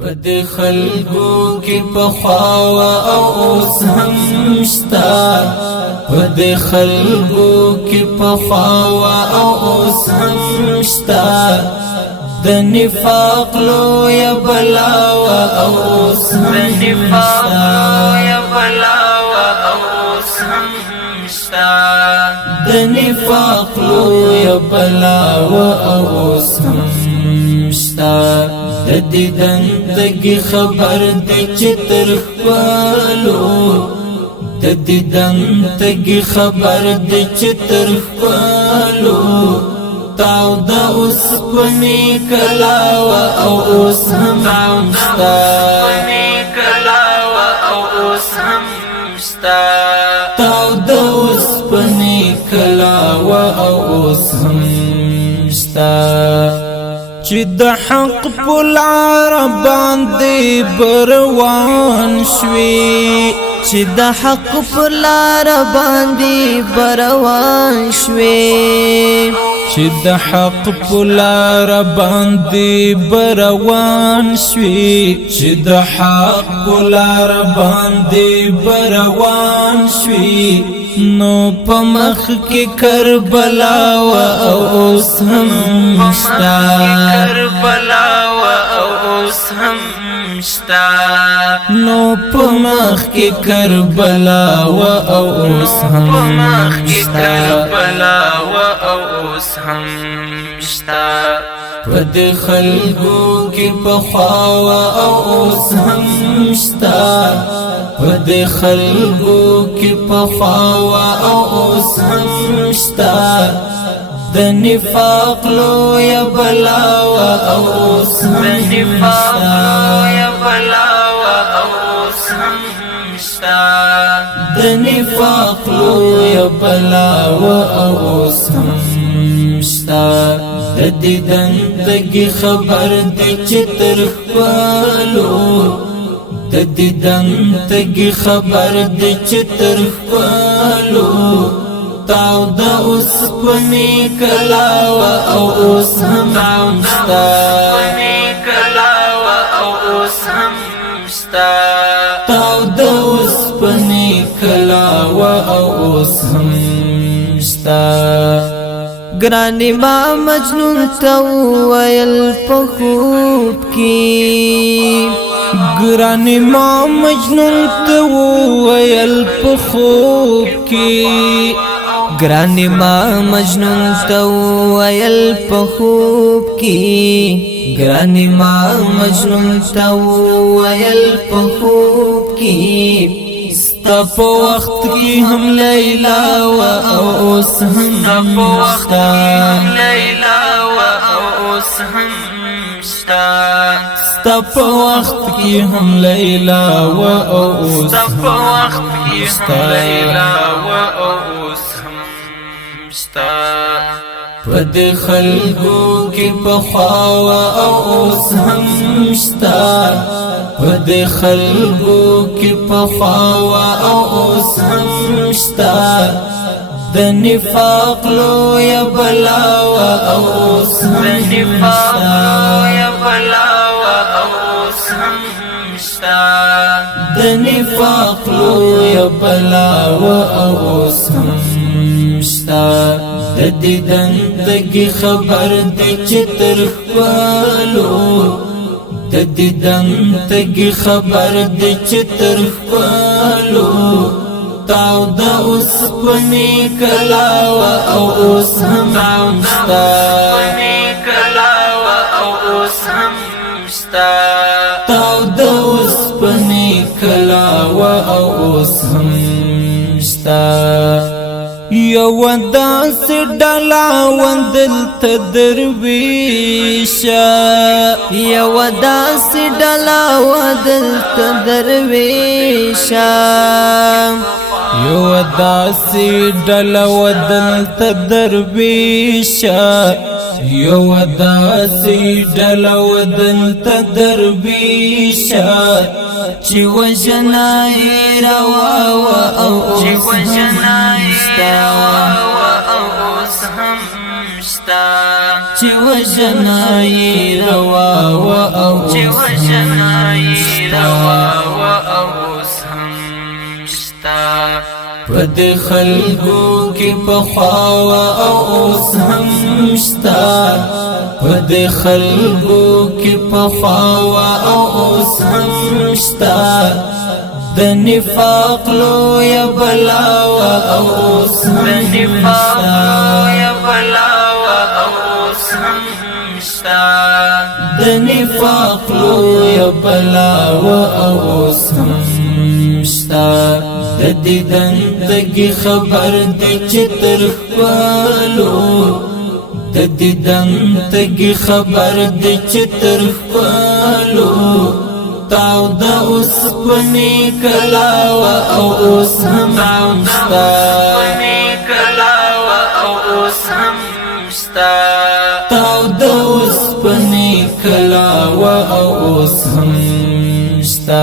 پد خلقو کی پخوا او اوس هم شتا پد خلقو کی پخوا او اوس هم شتا د نفاق لو یا بلاوا او اوس هم شتا د نفاق لو یا بلاوا او اوس هم شتا د دیدن دگی خبر دی چتر خپلو د دیدن دگی خبر دی چتر خپلو تاو دا اوس پنی کلاوا او اوس هم شتا تاو دا اوس پنی کلاوا او اوس هم شتا چې د حق پلار باندې بروان شوي چې د حق پلار باندې بروان شوي چې د حق پلار باندې بروان شوي چې د حق پلار باندې بروان شوي نو په مخ کې کربلا او اوس هم شتا نو په مخ کې کربلا او اوس هم شتا پد خلقو کی پخوا او اوس هم شتا پد خلقو کی پخوا او اوس هم شتا د نفاق لو یا بلاوا او اوس هم شتا د نفاق لو یا بلاوا او اوس هم شتا د دیدن دگی خبر دی چتر خپلو د دیدن دگی خبر دی چتر خپلو تاو دا اوس پنی کلاوا او اوس هم شتا تاو دا اوس پنی کلاوا او اوس هم شتا گرانی ما مجنون تو ویل پخوب کی گرانی ما مجنون تو ویل پخوب کی گرانی ما مجنون تو ویل پخوب کی گرانی ما مجنون تو ویل پخوب کی ستا په وخت کې هم لیلا او اوس هم شتا ستا په وخت کې هم لیلا او اوس هم شتا پد خلقو کی پخوا او اوس هم شتا پد خلقو کی پخوا او اوس هم شتا د نفاق لو یا بلاوا او اوس هم شتا د نفاق لو یا بلاوا او اوس هم شتا د دیدن دگی خبر دی چتر خپلو د دیدن دگی خبر دی چتر خپلو تاو دا اوس پنی کلاوا او اوس هم شتا تاو دا اوس پنی کلاوا او اوس هم شتا یو داس ډلا وندل تدرویشا یو داس ډلا وندل تدرویشا یو داس ډلا وندل تدرویشا یو داس ډلا وندل تدرویشا چې وجنای روا او اوس هم شتا شتا چې وژنای روا و او چې وژنای روا و او هم شتا پد خلقو کې پخوا او اوس هم شتا پد خلقو کې پخوا او اوس هم شتا د نفاق لو یا بلا او اوس هم یا بلا او هم شتا د نفاق لو یا بلا او اوس هم شتا د دې دنتګي خبر دې چتر خپلو د دې دنتګي خبر دې چتر خپلو تاو د اوس پني کلا او اوس هم شتا کلا او هم شتا تاو د اوس پني کلا او اوس هم شتا